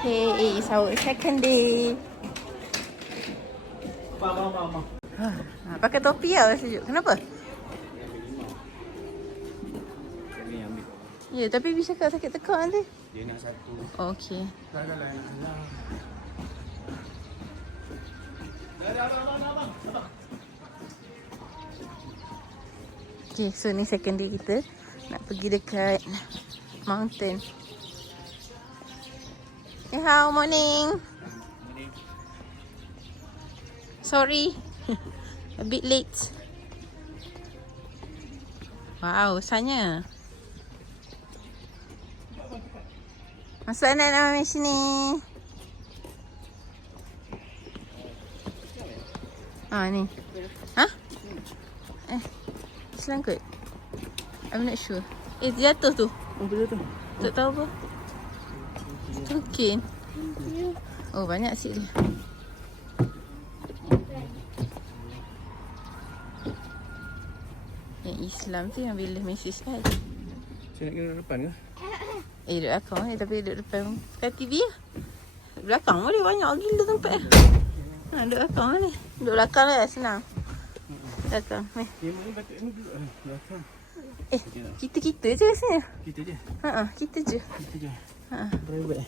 Okay, it's our second day. Pakai topi lah sejuk. Kenapa? Ya, tapi bisa kat sakit tekak nanti. Dia nak satu. Okay. Okay, so ni second day kita nak pergi dekat mountain. Hey, how morning. Sorry, a bit late. Wow, besarnya. Masuk anak nama main sini. Ni. Hah? Selangkut? I'm not sure. Jatuh tu. Tak tahu apa. Mungkin. Oh, banyak seat dia. Yang Islam tu yang bila mesej kan. Saya nak kena depan ke? Duduk belakang tapi duduk depan kat TV lah. Belakang boleh banyak gila tempat. Duduk belakang ni. Duduk belakang lah senang. Belakang ni. Yang mana patutnya duduk belakang. Kita je kat sini. Kita je? Kita je. Kita je? Private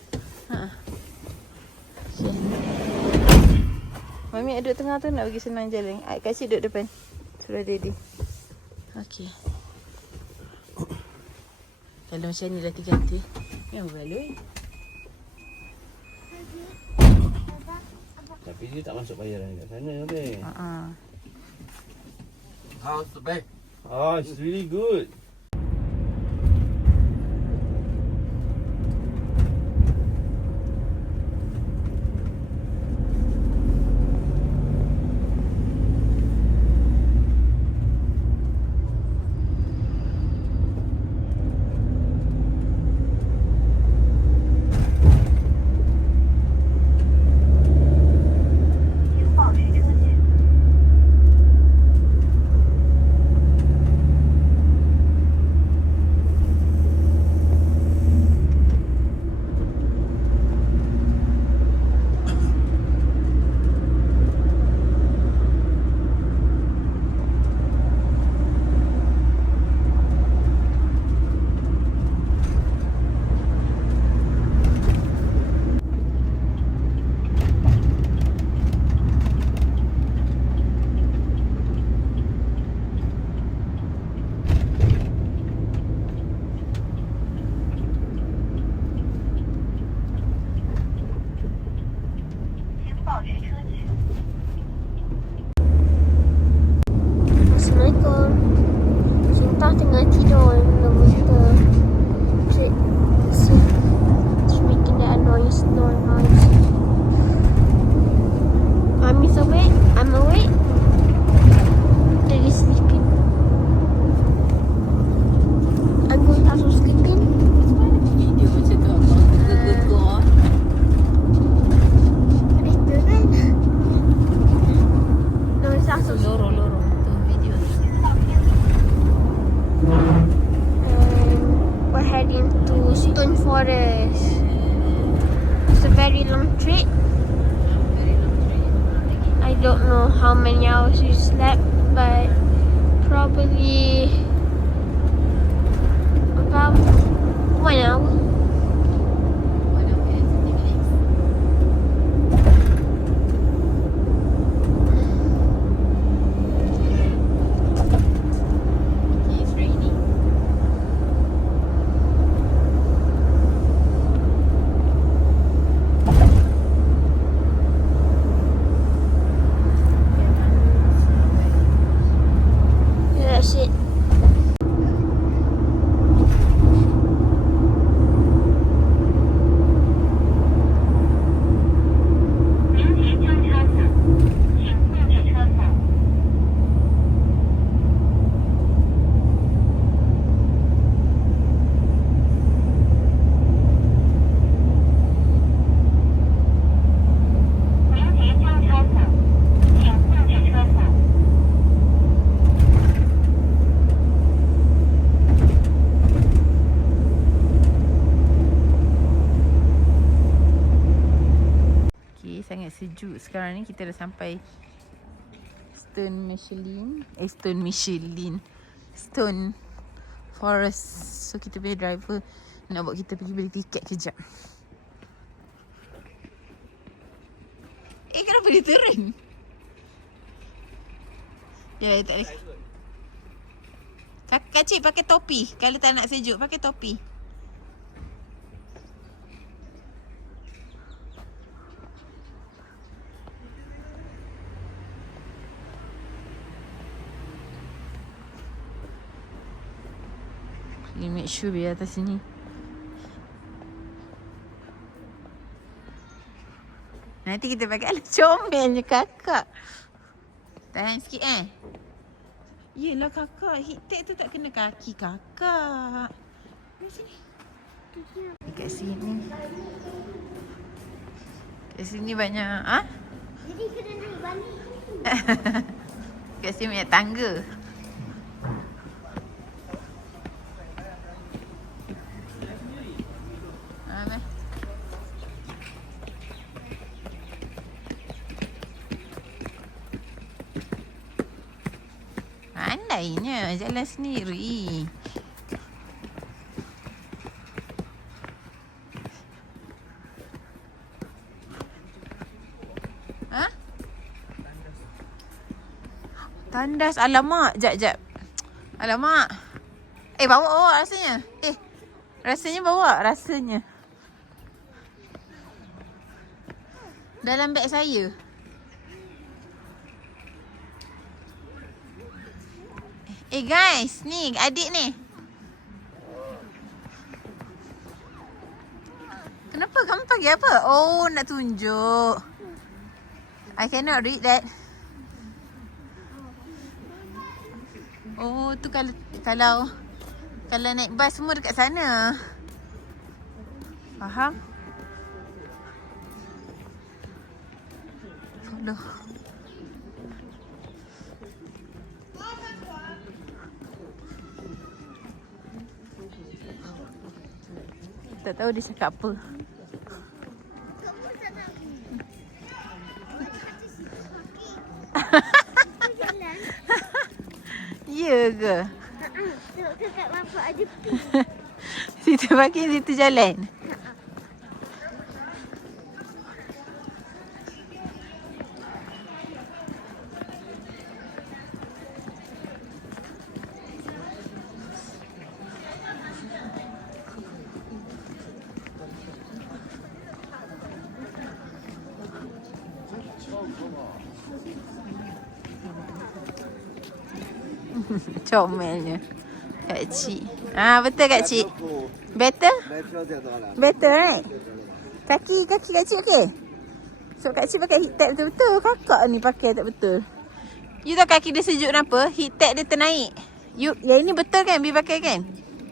Okay. Mami duduk tengah tu nak bagi senang jalan. Kak Cik duduk depan. Suruh Daddy. Okay. Kalau macam ni dah 3 hati. Yang baloi. Tapi dia tak masuk bayaran kat sana habis. How's the bag? Oh, it's really good. Assalamualaikum. Cinta tengah tidur in the winter. It's making that annoying snore noise. Mommy's awake. I'm awake. Daddy's sleeping. I'm going also sleeping. Video macam tu apa? Gegor. Better kan? No, it's also Lorong-lorong tu video. We're heading to Stone Forest. It's a very long trip. I don't know how many hours we slept, but probably about 1 hour. It's raining. Yeah, that's it. sejuk. Sekarang ni kita dah sampai Stone Forest. So kita punya driver nak buat kita pergi beli tiket kejap. Kenapa dia turun? Ya, tak boleh. Kak Cik pakai topi. Kalau tak nak sejuk, pakai topi. You make sure biar atas sini. Nanti kita pakai alat comelnya kakak. Tahan sikit Yelah kakak, heat tag tu tak kena kaki kakak. Di sini. Dekat sini. Kat sini banyak Jadi kena naik balik. Kat sini banyak tangga. Pandainya jalan sendiri. Tandas. Alamak, jap. Alamak. Bawa rasanya. Rasanya bawa rasanya. Dalam beg saya. Guys, ni adik ni. Kenapa kamu panggil apa? Oh, nak tunjuk. I cannot read that. Oh, tu kalau naik bas semua dekat sana. Faham? Follow. Tak tahu dia cakap apa. Ya ke? Tengok kakak bapak ada pi. Situ pakai situ jalan. Comelnya Kak Cik. Betul Kak Cik? Better? Better right? Kaki Kak Cik okey? So Kak Cik pakai heat tag betul-betul. Kakak ni pakai tak betul. You tahu kaki dia sejuk kenapa? Heat tag dia ternaik. Yang ini betul kan Bi pakai kan?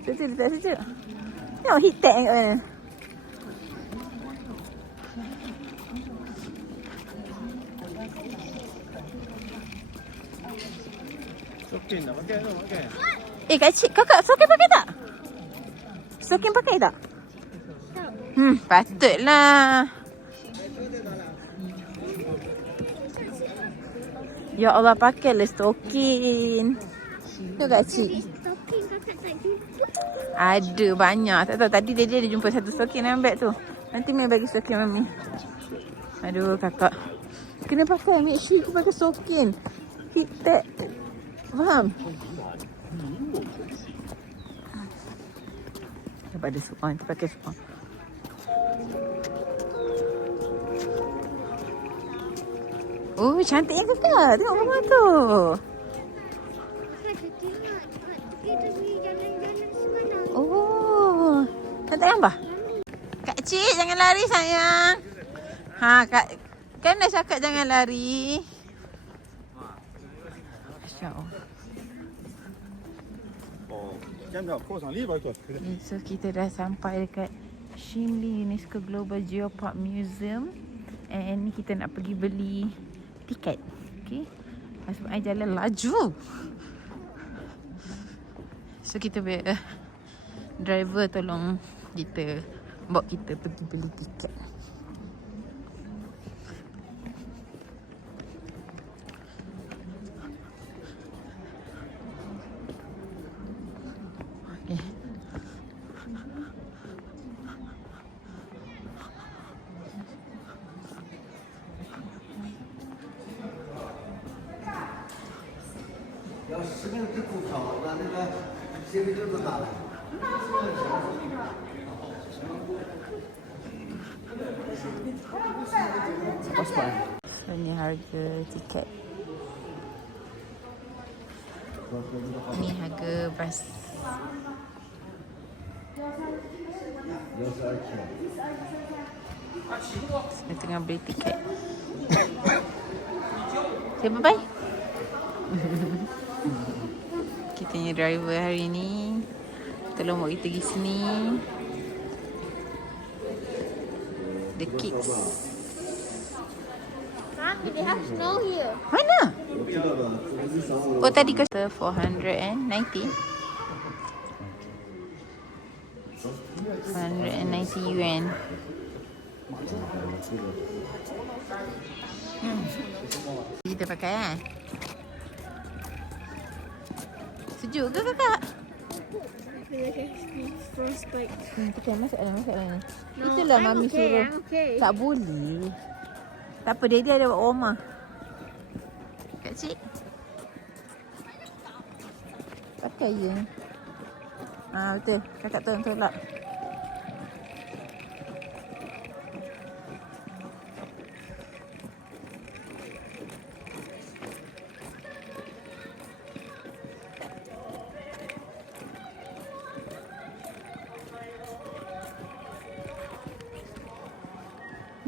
Betul dia tak sejuk. Tengok heat tag kat mana. Sokin tak pakai tu, pakai. Kak Cik, kakak Sokin pakai tak? Sokin pakai tak? Patutlah. Ya Allah, pakailah Sokin. Tu Kak Cik. Stokin kakak tak jumpa. Ada banyak. Tak tahu tadi dia ada jumpa satu Sokin dalam beg tu. Nanti Mai bagi Sokin Mami. Aduh kakak. Kena pakai, make sure you pakai Sokin. Heat tag. Faham? Dapat ada sopan, pakai sopan. Oh, cantiknya kakak. Tengok rumah tu. Kakak tengok kita pergi jalan-jalan semalam. Oh, cantik gambar? Kak Cik, jangan lari sayang. Kak, kan dah cakap jangan lari. So kita dah sampai dekat Shinli UNESCO Global Geopark Museum. And ni kita nak pergi beli tiket. Okay. Sebab I jalan laju. So kita driver tolong kita bawa kita pergi beli tiket. So ni harga tiket. Ni harga bas. Saya tengah beli tiket. Okay, bye-bye. Kita ni driver hari ni. Tolong bawa kita pergi sini. The kids. They have snow here. Mana? Oh, tadi kata 490. 490 yuan. Kita pakai kan? Sejuk ke kakak? Frostbite. Kita masuk dalam. No, Itulah I'm mami okay, suruh. I'm okay. Tak boleh. Tak apa, dia ada Oma. Kak Cik. Pakai je. Betul. Kakak tolak.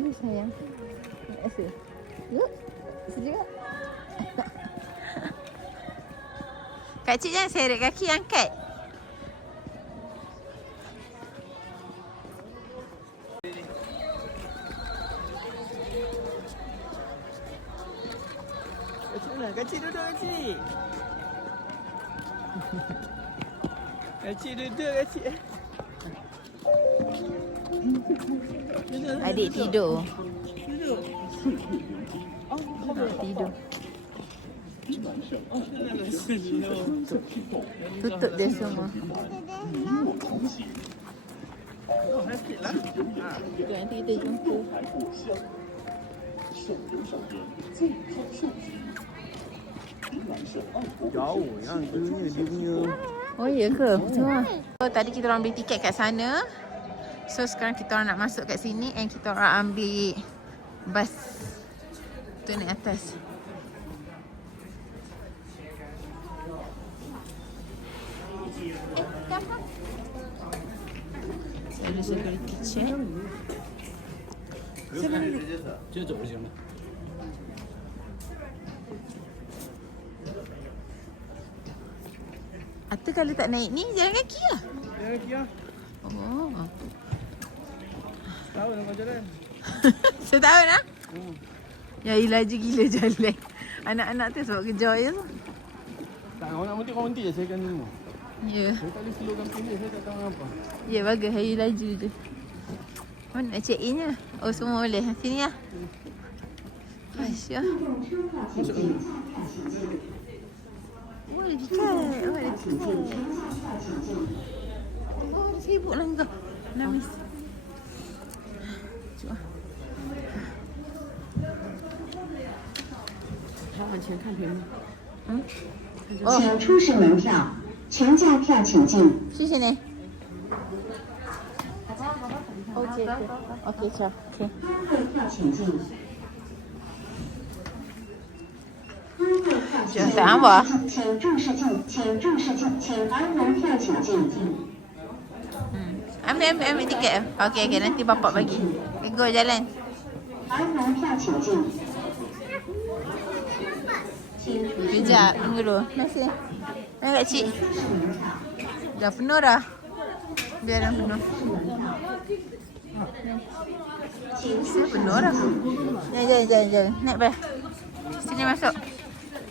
Ni sayang. Rasa. Yuk. Rasa juga. Kak Cik jangan seret kaki, angkat. Kacik duduk, kacik. Kacik duduk, kacik. Adik tidur. Tidur. Tutup dia semua. Tu nanti kita jumpa. Jauh yang dia punya. Oh ya ke? Semua. So, tadi kita orang beli tiket kat sana. So sekarang kita orang nak masuk kat sini and kita orang ambil bas tu naik atas. So, ada security check. 接着走就行了。 Atau kalau tak naik ni, jalan kaki lah. Jalan kaki lah. Oh. Tahu nak kau jalan. Setahun lah? Ya, laju gila jalan. Anak-anak tu sebab kejar je tu. Tak, kau nak berhenti, kau berhenti je. Saya akan tunggu. Ya. Saya tak boleh slowkan pendek, saya tak tahu apa. Ya, bagus. Hari laju je. Mana nak check in je? Oh, semua boleh. Sini lah. Masya. Masuk dulu. Oh, ada tiket. Oh, ada tiket. Oh, sibuk lah kau. Namis. Cuba. 他往前看屏幕。请出示门票，全价票请进。谢谢你。OK OK， 走。OK。退票请进。等我。请注视镜，请注视镜，请儿童票请进。Ambil tiket. Okey, nanti bapak bagi. Go jalan. 儿童票请进。 Kejap, tunggu dulu. Masih. Mana Kak Cik? Dah penuh dah. Dia dah penuh. Saya penuh dah. Jalan. Naik belah. Sini masuk.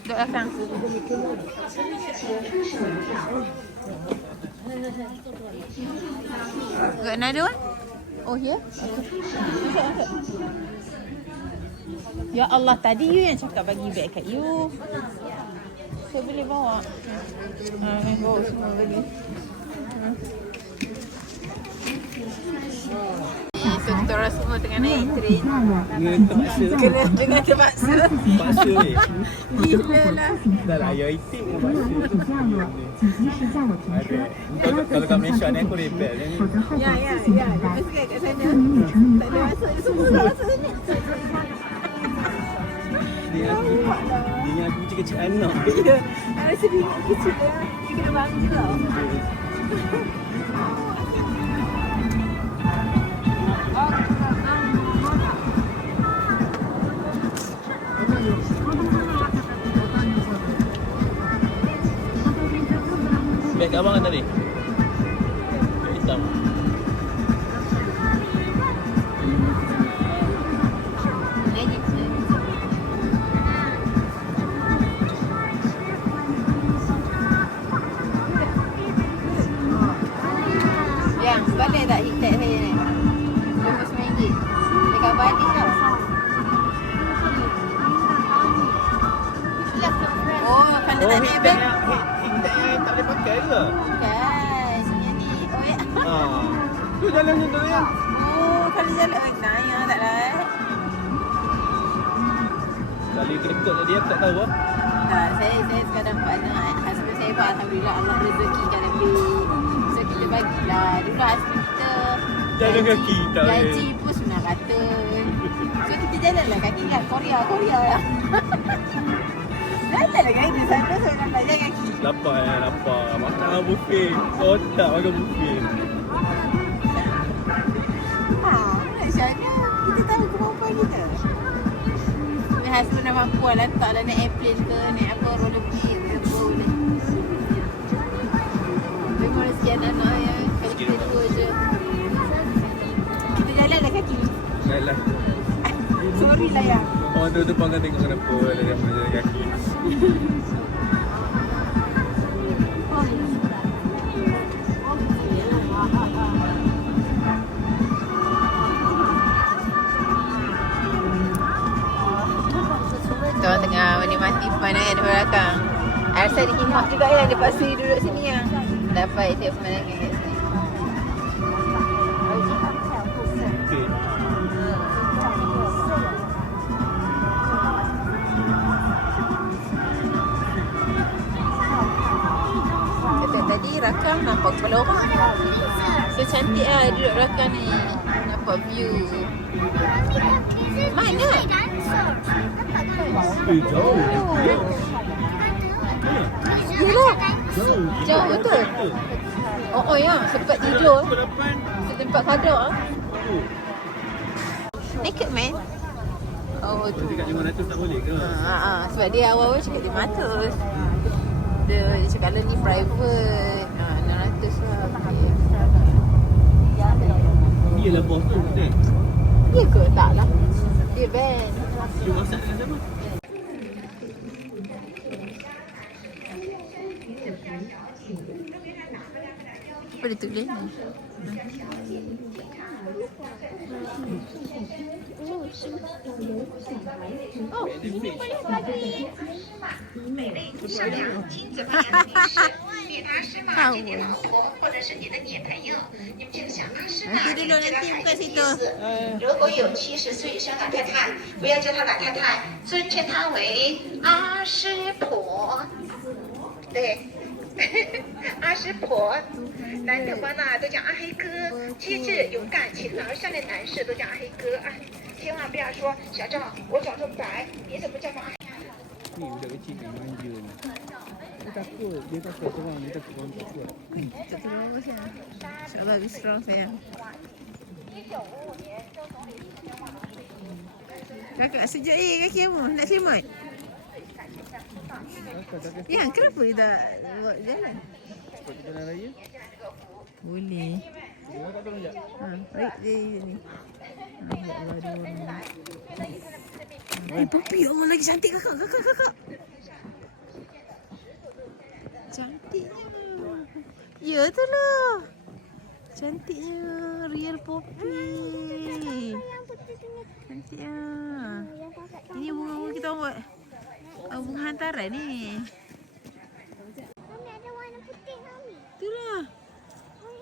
Duduk belakang. Got another one? Oh, here? Okay. Masuk. Ya Allah, tadi you yang cakap bagi beg kat you. Saya boleh bawa. Bawa semua bagi. So kita orang semua tengah naik train. Dengan terpaksa. Dengan terpaksa. Terpaksa ni. Gila lah. Dah lah, ayah itik pun terpaksa. Ada. Kalau kat Malaysia ni aku rebel ni. Ya. Lepas tu kat sana. Tak ada masuk. Semua tak masuk sini. Dia aku kecil-kecil anak. Ya. Rasa dia kecil lah. Dia kena bangga tau. Beg abang kan tadi? Beg hitam. Yang balik tak hit-tag saya ni? RM50. Dekat balik tau. Oh, kan dia tak ambil beg? Hit-tag yang tak boleh pakai ke? Kan, sebenarnya ni. Oh ya. Tu jalan ni tu ya. Oh, kalau jalan naya taklah. Kali kereta tadi aku tak tahu apa. Tak, saya sekadar dapat anak. Husband saya pun alhamdulillah Allah rezekikan lebih. So kita bagilah. Dulu husband kita Jalan kaki tak boleh. gaji pun RM900. So kita jalan lah kaki kat Korea lah. Jalan lah kaki sana so nak jalan kaki. Lapar. Makan buffet. Otak makan buffet. Malaysia ni kita tahu kemampuan kita. Husband dah mampu lah letak lah naik airplane ke, naik apa, rollerblade ke apa boleh. Memang rezeki anak-anak yang kali kita dua je. Kita jalan lah kaki. Jalan. Sorry lah ya. Orang tu depan kan tengok kenapa ada yang jalan kaki. Kita orang tengah menikmati pemandangan di belakang. Rasa dihimmat juga ya, dia paksa duduk sini ya. Dapat tengok pemandangan kat sini. Okey. Kata tadi rakam nampak kepala orang. So cantik lah duduk rakam ni. Nampak view. Mana? Jauh. Yelah. Jauh betul. Oh ya, sempat tidur. Tempat kadar. Naked man. Oh tu. Dekat 500 tak boleh ke? Sebab dia awal-awal cakap 500. Dia cakap kalau ni private. 600 lah. Dia lah bos tu. Ya ke? Tak lah. Dia van. Dia masak dengan siapa? Apa dia tulis ni? Oh, ini boleh bagi. 善良，亲子发言的女士，比阿诗玛今天老公或者是你的女朋友，你们觉得像阿诗玛，你们觉得他的意思？如果有70岁以上老太太，不要叫她老太太，尊称她为阿师婆。对，阿师婆。男的话呢都叫阿黑哥，机智有感情而善的男士都叫阿黑哥啊，千万不要说小赵，我长这么白，你怎么叫我阿黑？ Ni budak kecil yang manja ni. Dia takut orang, dia takut orang tak kuat. Tak tahu bagus ya. InsyaAllah lebih strong sayang. Kakak sejak kaki kamu nak selimut? Yang kenapa dia tak buat jalan? Cepat ke jalan raya? Boleh. Dia tak tahu sekejap. Baik dia ni. Ya Allah dia orang. Pupi Allah lagi cantik kakak. Cantiknya. Ya tu lah. Cantiknya real Poppy. Cantiknya. Ini bunga-bunga kita buat bunga hantaran ni. Mami ada warna putih Mami. Itulah.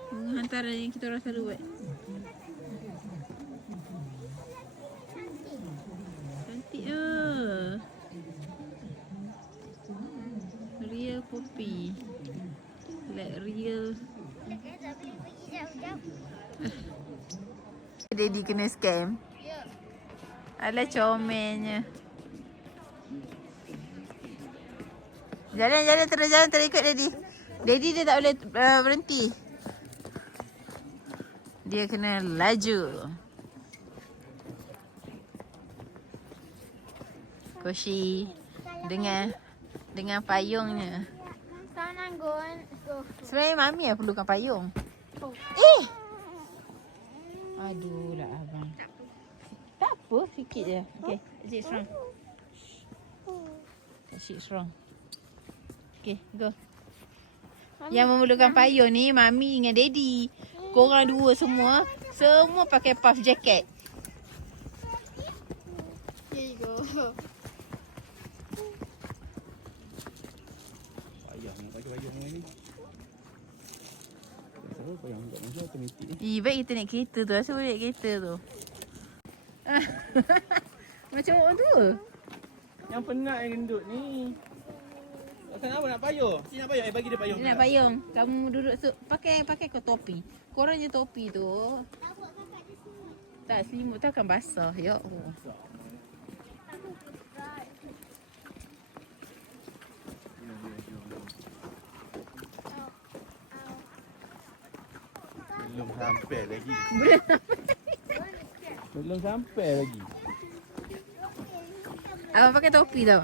Bunga hantaran yang kita orang selalu buat. Daddy kena scam. Alah comelnya. Jalan terus ikut Daddy. Daddy dia tak boleh berhenti. Dia kena laju. Koshi dengan payungnya. Sana go. Sebenarnya Mami yang perlukan payung. Oh. Aduh lah abang. Tak apa, sikit je. Okay, it's wrong. It's wrong. Okay, go. Yang memerlukan payung ni Mami dengan Daddy. Korang dua semua pakai puff jacket. Here you go. Payahnya pakai payung ni. Saya payung tak macam otomatik ni. Baik kita naik kereta tu. Asal boleh naik kereta tu. Macam orang tua. Yang penat yang gendut ni. Pasal apa nak payung? Cik nak payung? Bagi dia payung. Dia nak payung. Kamu duduk pakai kau topi. Korang je topi tu. Tak selimut tu akan basah. Ya Allah. Belum sampai lagi. Belum sampai lagi. Abang pakai topi tau.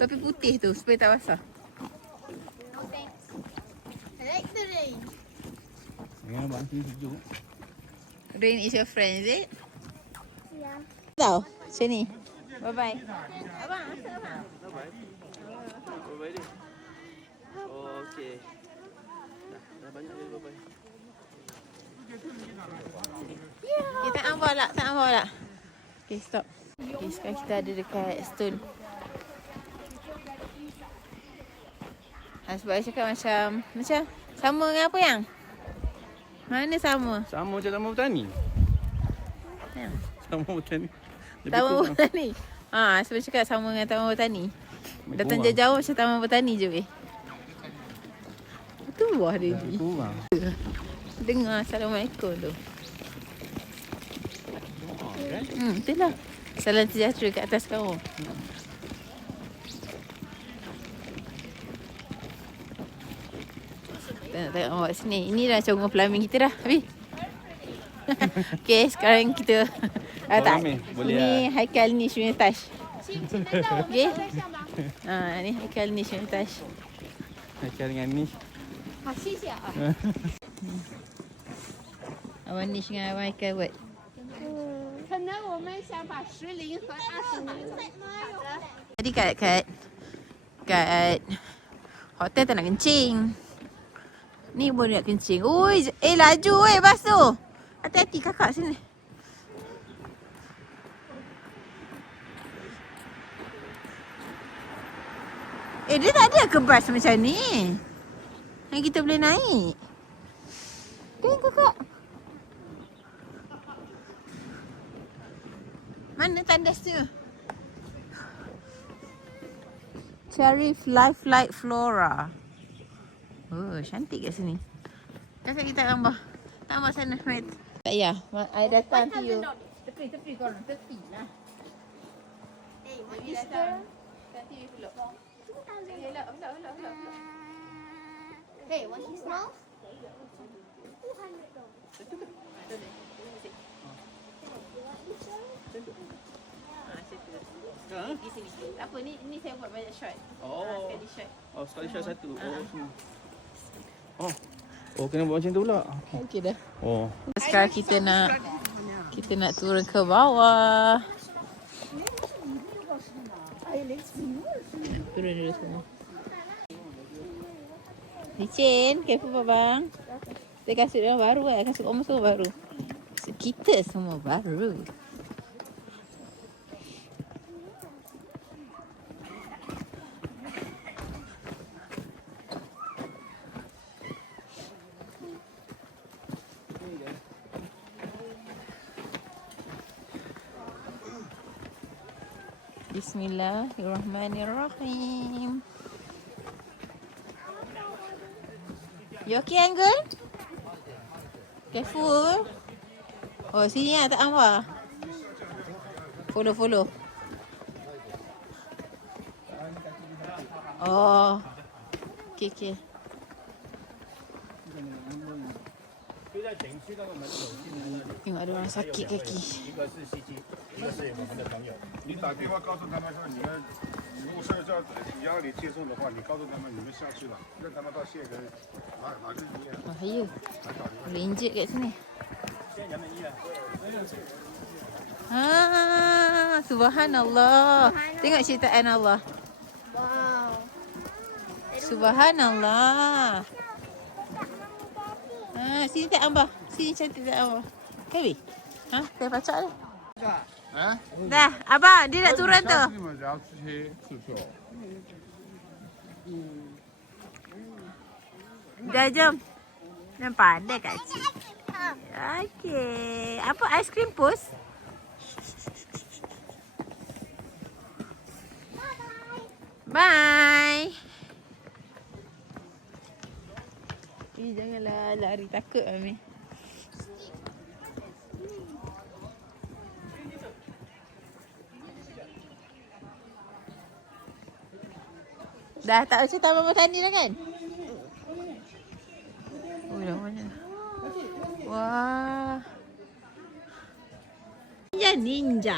Topi putih tu supaya tak basah. No thanks. I like the rain. Dengan abang sini sejuk. Rain is your friend, is it? Yeah. Tahu. Sini. Bye-bye. Abang, asal abang? Bye-bye dia. Oh, okey. Dah banyak dia bye-bye. Okay, tak nampak tak? Okay, stop. Okay, sekarang kita ada dekat Stone. Sebab saya cakap macam sama dengan apa yang? Mana sama? Sama macam taman bertani. Ya. Taman bertani. Lebih Taman kurang. bertani. Sebab cakap sama dengan taman bertani. Lebih Datang kurang. jauh macam taman bertani je weh. Itu buah dia Lebih ni. kurang. Dengar Assalamualaikum tu. Kan? Itulah. Salam sejahtera kat atas kau. Tengok awak sini. Ini dah macam rumah pelamin kita dah. Habis. Okay, sekarang kita Pelamin? Boleh Ni lah. Haikal ni punya touch. Okay. Ni Haikal ni punya touch. Haikal dengan Nish. Abang Nish dengan Abang Haikal buat. 可能我们想把10和20拿走。好的。 Tadi kat hotel tak nak kencing. Ni pun nak kencing. Ui, laju bas tu. Hati-hati kakak sini. Dia tak ada ke bas macam ni? Yang kita boleh naik. Kan kakak? Mana tandas tu? Cherry Life Flora. Oh, cantik kat sini. Kakak kita gambar. Tambah sana, right? Tak payah. I datang to you. Tepi korang. Tepi lah. Hey, what is the? Nanti you peluk. Hey, what is the? Di sini. Tak apa, ni saya buat banyak shot. Oh. Sekali shot. Oh, sekali shot satu. Oh, semua. Oh, kena buat macam tu pula. Okey dah. Oh. Sekarang kita nak turun ke bawah. Turun dulu semua. Licin, careful babang. Dia kasut yang baru kasut Om semua baru. Kasut kita semua baru. Bismillahirrahmanirrahim. You okay, Angle? Careful. Oh, sini lah tak apa. Follow. Oh. Okay. 就在景区那个门口进来那里。 Tengok ada orang sakit kaki. 一个是司机，一个是我们的朋友。你打电话告诉他们说，你们如果是要家里接送的话，你告诉他们你们下去了，让他们到县城哪个医院 Oh, ya. 来找你们。 Boleh injek kat sini. 现在人民医院。 Subhanallah. Tengok ciptaan Allah. Wow. Subhanallah. Sini tak Ambah. Sini cantik tak Ambah. Kabi. Saya pacak dah. 哎， Dah, Abang, dia nak turun tu. 你们家这些支票。 Dah, jom. Nampak pandai Kak Cik. Okey. Apa aiskrim pus? Bye. Janganlah lari takut Mami. Dah tak usah Taman Botani dah kan? Oh, dah banyak. Wah. Ninja.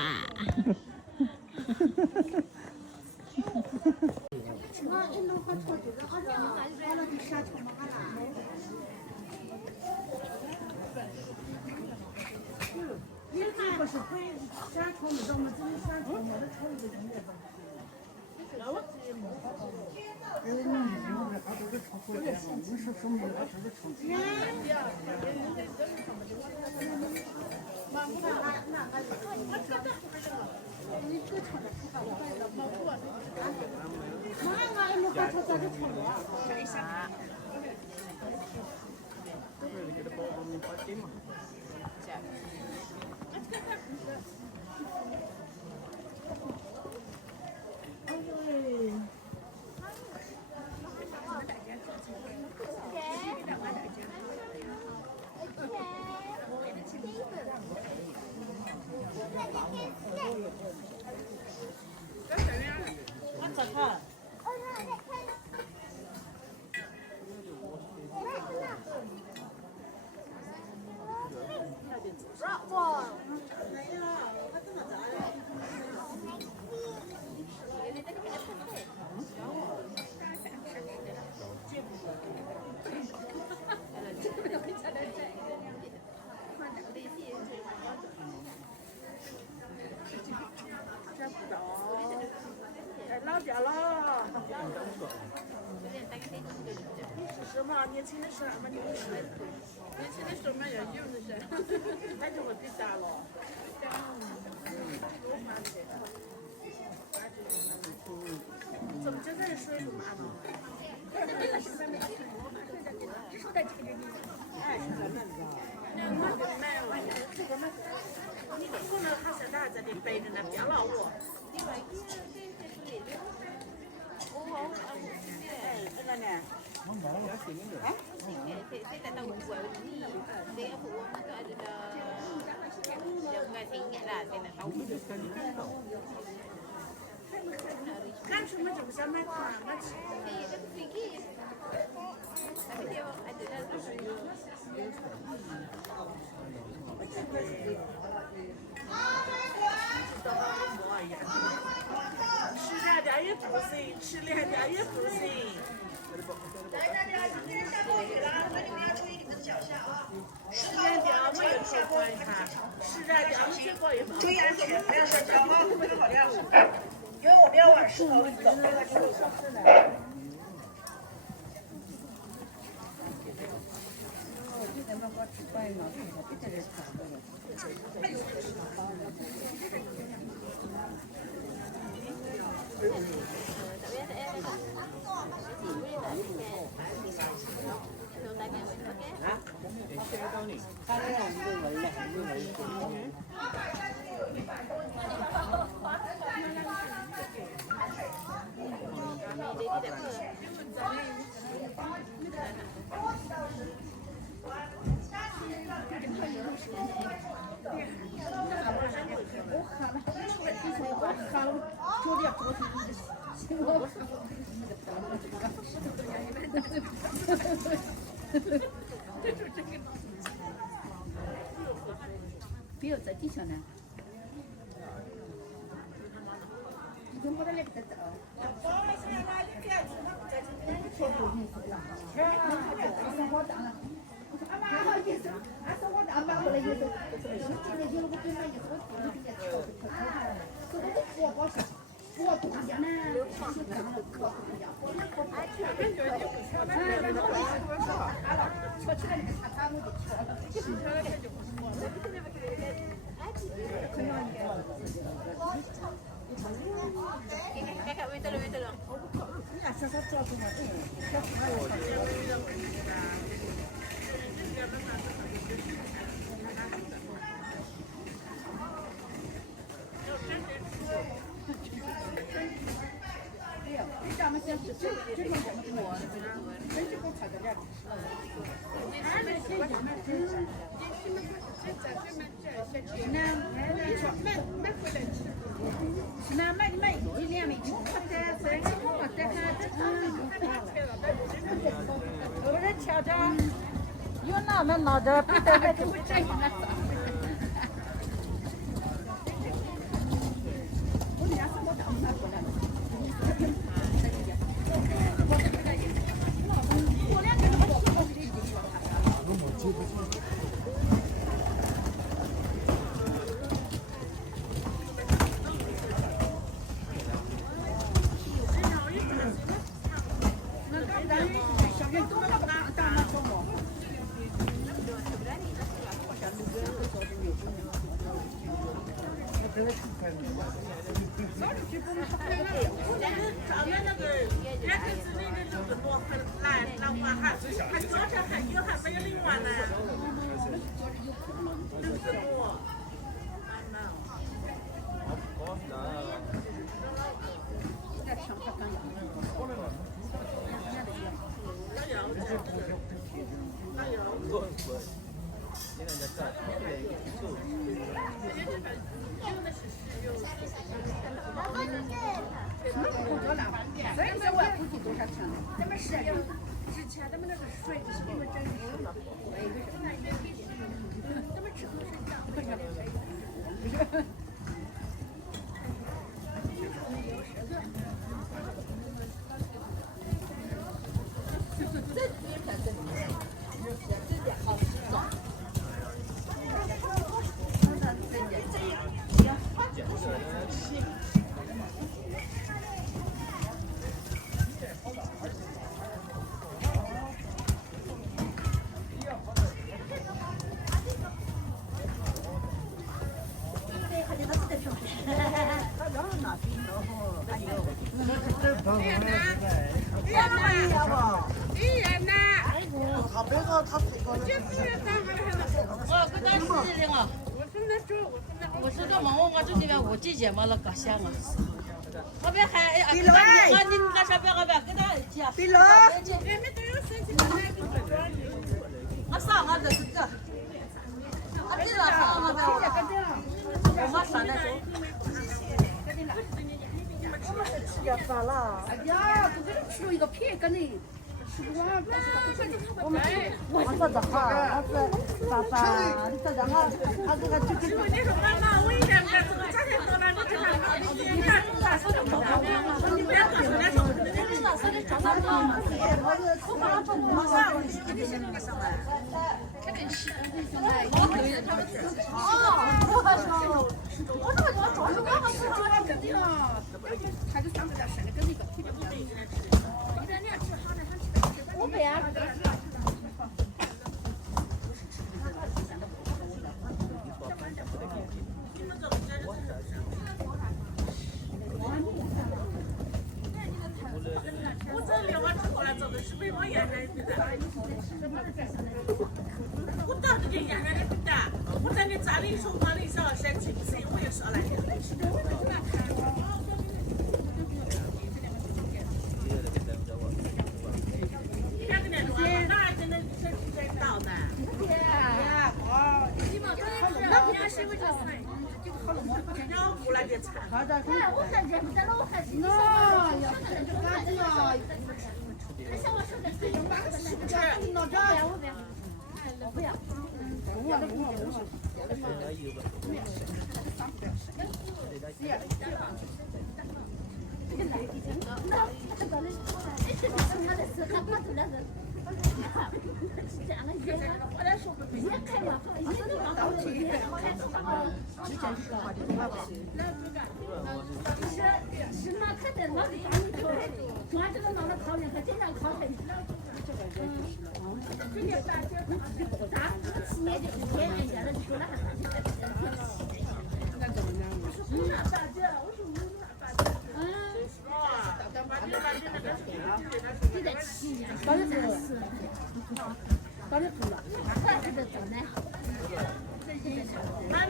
没有在地上呢。你没得那个走。有那么老的，不得不就不这样。我是个忙我这边我姐姐嘛了搞香啊。我别还你干啥别个别跟他讲。比罗。我上俺这个。我这个上俺这。我妈上来说。吃要饭了。哎呀，这个吃了一个片跟你。我们我说的好，我是爸爸，你说的好，他这个就是。你说妈妈，我一天这个昨天做了，你看看，你看咋说的？你不要说那种，你咋说的？找他妈妈，我把他做不上，你现在上来，肯定是，我对着他们自己。哦，我那个早就刚好是这个肯定啊，他就上这点生的跟那个特别不一样。一点点吃好的很。我不要。我这里我吃过来做的是没我原来的。我到这个原来的的，我在你家里说话的时候，生气不是我也说来的。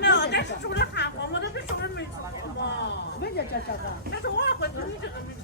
没有，这是出的韩国嘛，这是出的没出嘛。没这，但是我会跟你这个没出。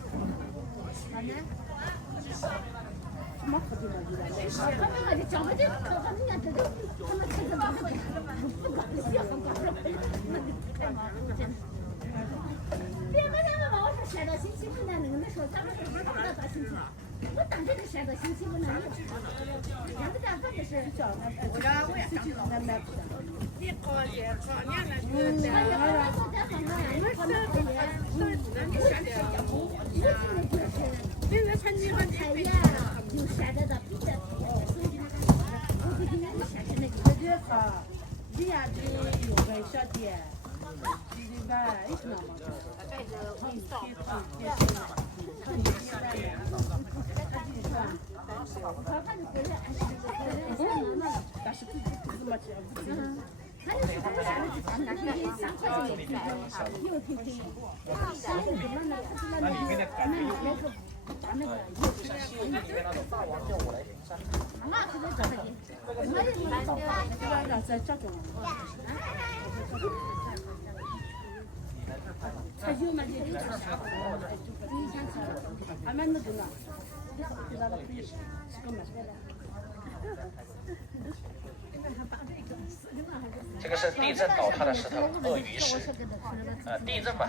这个是地震倒塌的石头，鳄鱼石。地震吧，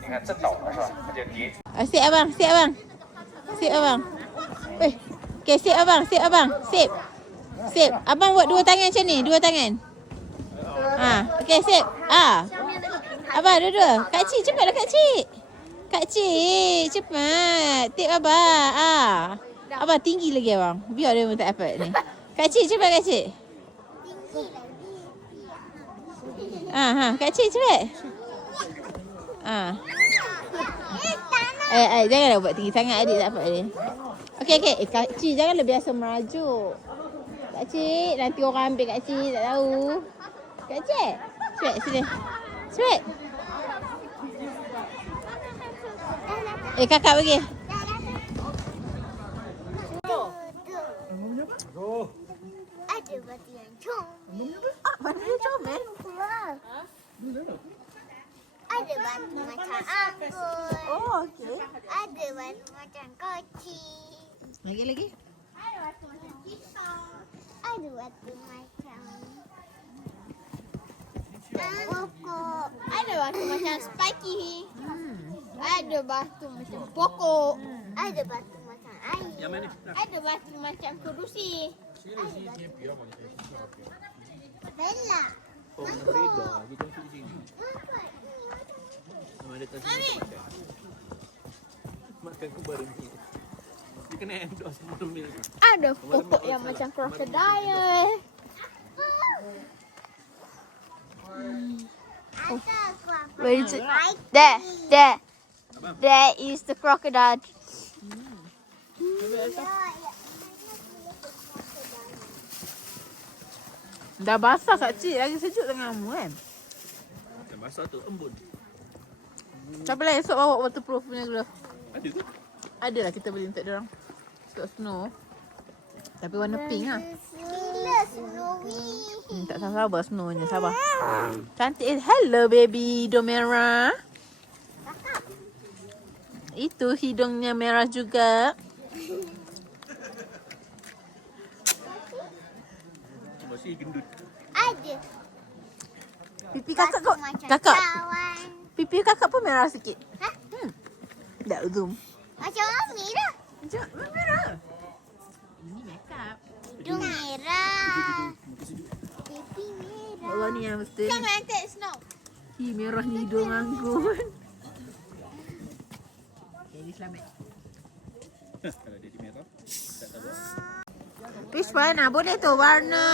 你看震倒了是吧？它就跌。Sip abang, sip abang. Sip abang. Okay, sip abang, sip abang. Sip. Sip. Abang buat dua tangan macam ni, dua tangan. Okay, sip. Abang dua-dua. Kak Cik, cepatlah Kak Cik. Kak Cik, cepat. Tip abang. Abang tinggi lagi abang. Biar dia tak dapat ni. Kak Cik, cepat Kak Cik. Kak Cik cepat. Janganlah buat tinggi sangat, adik tak dapat ni. Okey. Kak Cik janganlah biasa merajuk. Kak Cik, nanti orang ambil Kak Cik, tak tahu. Kak Cik, cepat sini. Cepat. Kakak bagi. Ada batu yang comel. Mana dia comel? Ada batu macam anggur. Oh, okey. Ada batu macam kocing. Lagi. Ada batu macam pisau. Ada batu macam pokok. Ada batu macam spiky. Ada batu macam pokok. Ada batu macam air. Ada batu macam kerusi. Bella. Ada pokok yang macam crocodile. Where is it? There. There is the crocodile. Dah basah Kak Cik, lagi sejuk tengah mu kan? Dah basah tu, embun. Siapa lah esok bawa waterproof punya glove? Ada ke? Ada lah, kita beli untuk dia orang. Untuk snow. Tapi warna pink lah. Gila snowy. Tak sabar snownya, sabar. Cantik. Hello baby, hidung merah. Itu hidungnya merah juga. Masih gendut. Ada. Pipi kakak kok. Macam Kakak. cawan. pipi kakak pun merah sikit. Ha? Tak zoom. Macam Mami dah. Macam merah. Ini makeup. Hidung merah. Pipi merah. Allah ni yang betul Macam ni. nanti snow. Merah ni hidung anggun. Okay, ni selamat. Kalau dia di merah, tak tahu. Which one? Boleh tu warna.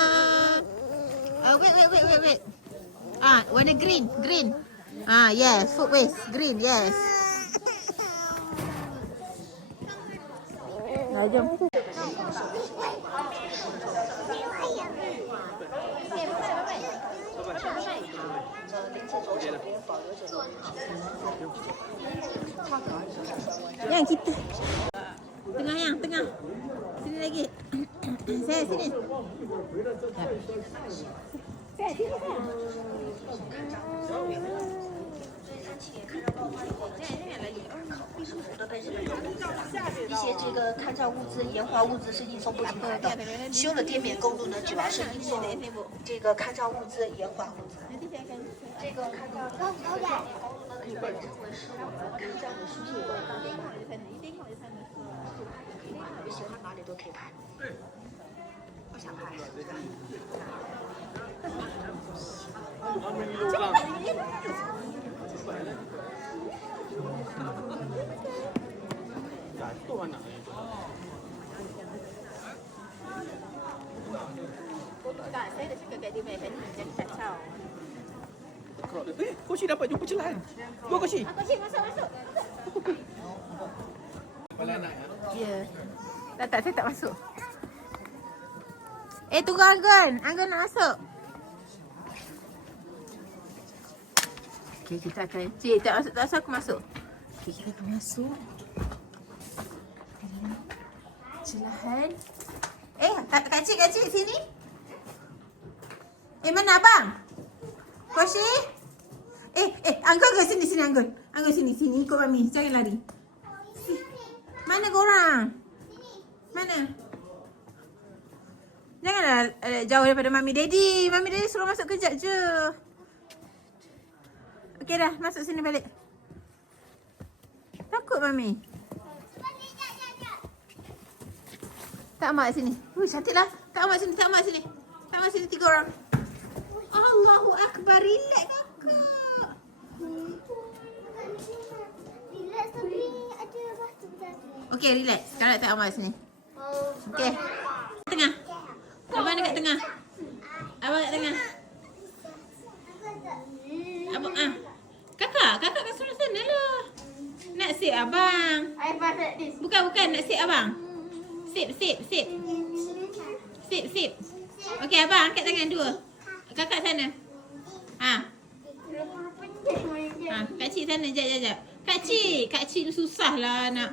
Wait. Warna green. Yes. Foot waist. Green, yes. Jom. Yang kita. Tengah. Sini lagi. Saya sini. Saya sini. 一些这个抗造物质、盐化物质是运送不停的。修了滇缅公路呢，主要是运送这个抗造物质、盐化物质。这个抗造物质滇缅公路呢，可以被称为是我们抗战的输送管道。你喜欢哪里都可以拍。我想拍。 Tak, saya dah cakap kat dia banyak kali jangan kacau. Koshi dapat jumpa celah. Go Koshi. Koshi masuk. Kepala anak ya. Ya. Tak, saya tak masuk. Tunggu Anggun. Anggun nak masuk. Okay, kita akan... Cik, tak masuk aku masuk. Okay, kita akan masuk. Celahan. Kacik sini. Mana abang? Koshi? Anggun ke sini Anggun. Anggun sini ikut mami. Jangan lari. Mana korang? Mana? Janganlah jauh daripada mami daddy. Mami daddy suruh masuk kejap je. Okey dah, masuk sini balik. Takut mami. Tak mak sini. Cantiklah. Tak mak sini. Tak mak sini 3 orang. Allahu Akbar. Relax kakak. Relax tapi ada batu tadi. Okey, relax. Sekarang tak mak sini. Okey. Tengah. Abang dekat tengah. Abang kat tengah. Abang Kakak kat sebelah sana lah. Nak sip abang. Bukan nak sip abang. Sip. Okey, abang angkat tangan 2. Kakak sana. Kak Cik sana. Jap. Kak Cik susah lah nak.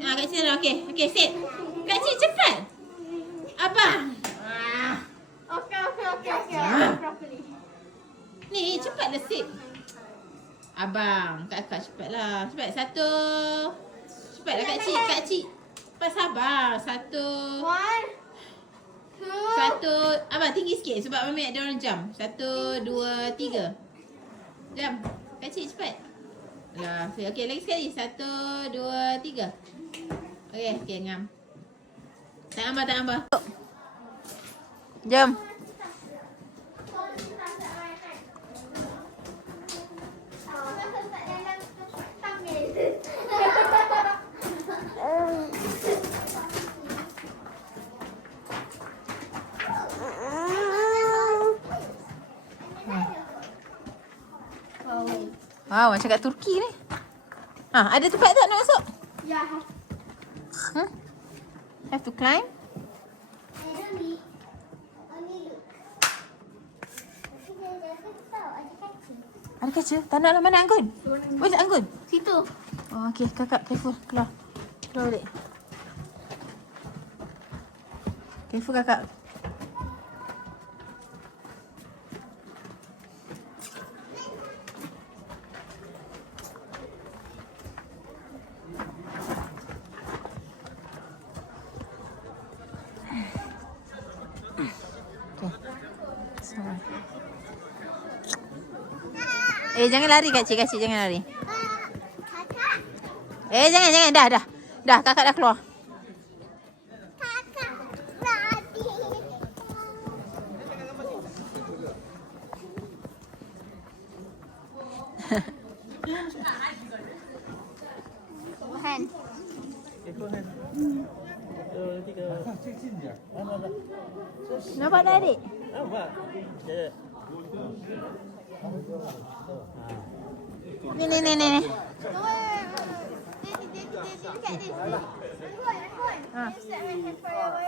Kak Cik sana. Okey, sip. Kak Cik cepat. Abang. Okey. Ni cepatlah sip. Abang, kakak cepatlah. Cepat 1. Cepatlah Kak Cik. Cepat sabar. 1. 1. Abang tinggi sikit sebab mami ada orang jam. 1, 2, 3. Jam. Kak Cik cepat. Lah, okey lagi sekali. 1, 2, 3. Okey, ngam. Tak ambah. Jom. Wow, macam kat Turki ni. Ada tempat tak nak masuk? Ya. Have to climb? Ada kaca? Tak nak lah. Mana Anggun? Where's Anggun? Situ. Oh, okay. Kakak, careful. Keluar balik. Careful kakak. Okay. Sorry. Jangan lari kacik jangan lari. Kakak. Jangan. Dah, kakak dah keluar. Kakak. Tadi. Tuhan. Nampak tak adik? Ni. Daddy, look at this. Ah. Just let my hair forever.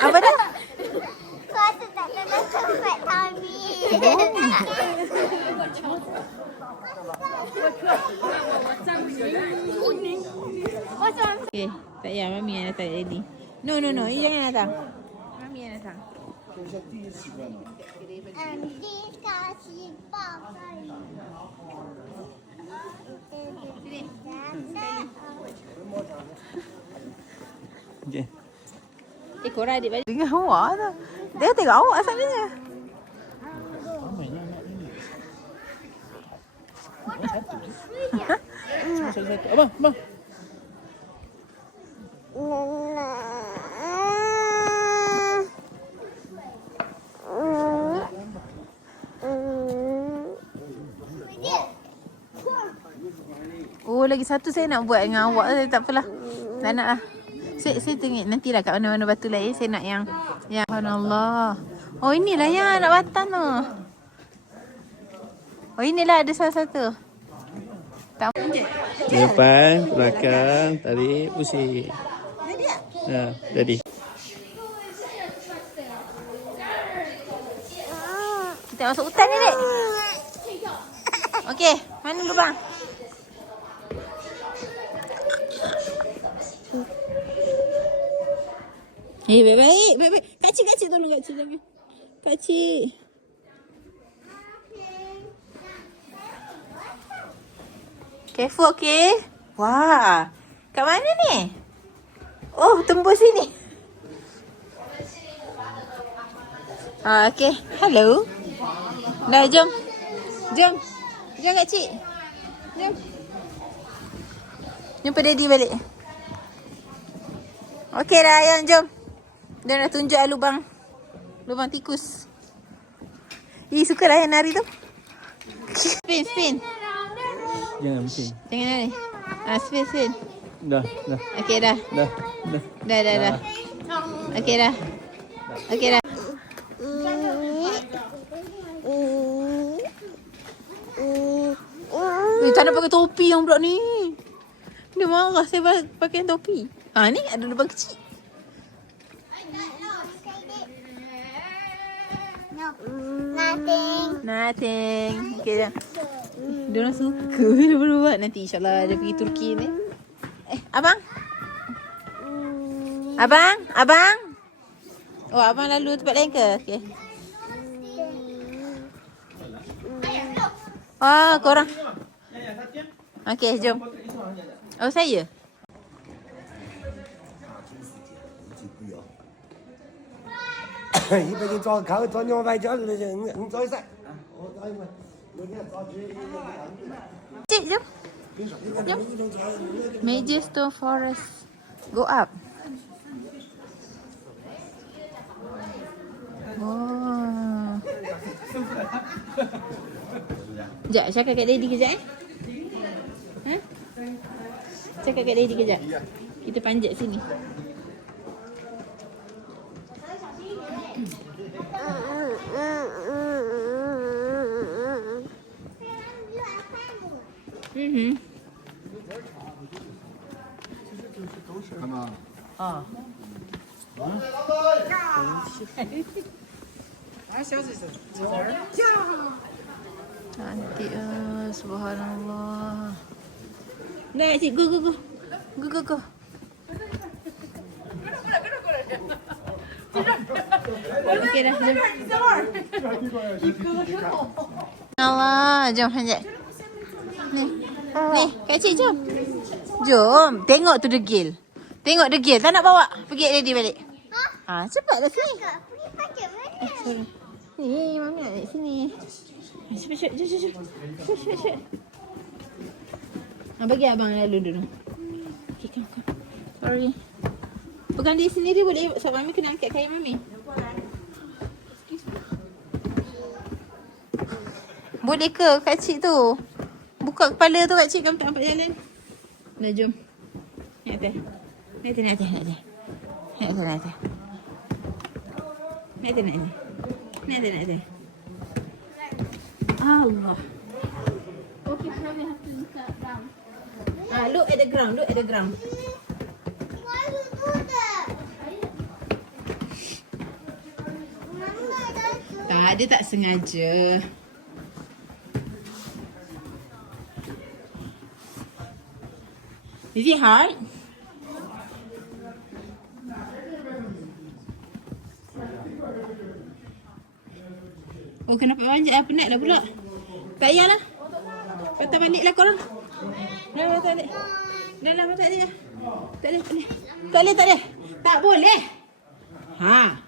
Apa dah? Kuasa tak kena tempat tummy. Okay, tak payah. Mami yang datang Daddy. No. You jangan datang. Mami yang datang. Dikasih pakai. Okay. Korang adik balik. Tengah awak tu. Dia tengok awak asalnya. Satu. Abang. Oh, lagi satu saya nak buat dengan awak. Tak apalah. Tak nak lah. Saya tengok nantilah kat mana-mana batu lain. Saya nak yang subhanallah. Oh, inilah yang anak Batam tu. Oh, inilah ada salah satu. Tak Depan, belakang, tarik, pusing. Ha, jadi. Kita masuk hutan ni, Dek. Okey, mana lubang? Baik. Kacik tolong kacik jangan. Kacik. Careful, okey? Wah. Kat mana ni? Oh, tembus sini. Okey. Hello. Dah, jom. Jom kacik. Jom. Jumpa Daddy balik. Okey dah, Ayang, jom. Dia dah tunjuk lubang tikus. Sukalah yang nari tu. Spin. Jangan pusing. Jangan nari. Spin. Dah. Okey dah. Dah. Okey dah. Tak nak pakai topi yang budak ni. Dia marah saya pakai topi. Ni ada lubang kecil. Nothing. Okay dah. Dia orang suka bila buat. Nanti insyaAllah dia pergi Turki ni. Abang? Oh, abang lalu tempat lain ke? Okay. Oh, korang. Okay, jom. Oh, saya?一百斤找看找200家的人，你找一噻。我找一回，明天找去。Cik, jom. Majestone Forest. Go up. Oh. Sekejap, cakap kat Daddy kejap Cakap kat Daddy kejap. Kita panjat sini. Cantik subhanallah. Dah, cik, go. Okey dah, jom. Allah, jom panjat. Ni, kacik jom. Jom, tengok tu degil. Tak nak bawa. Pergi Daddy balik. Cepatlah sini. Pergi pakai mana? Sorry. Ni, Mami nak naik sini. Cepat. Bagi abang lalu dulu. Okay, come. Sorry. Pegang diri sendiri boleh. Sebab Mami kena angkat kain Mami. Boleh ke kacik tu? Buka kepala tu kacik, kamu tak nampak jalan. Dah, jom. Naik atas. Naik atas. Allah. Okay, now we have to look down. Look at the ground. Why you do that? Mama, that's Tak, dia tak sengaja. Is it hard? Oh, kenapa panjat? Penat lah pula. Tak payahlah. Patah baliklah korang. Dah, tak boleh. Dah, tak boleh. Tak boleh. Ha.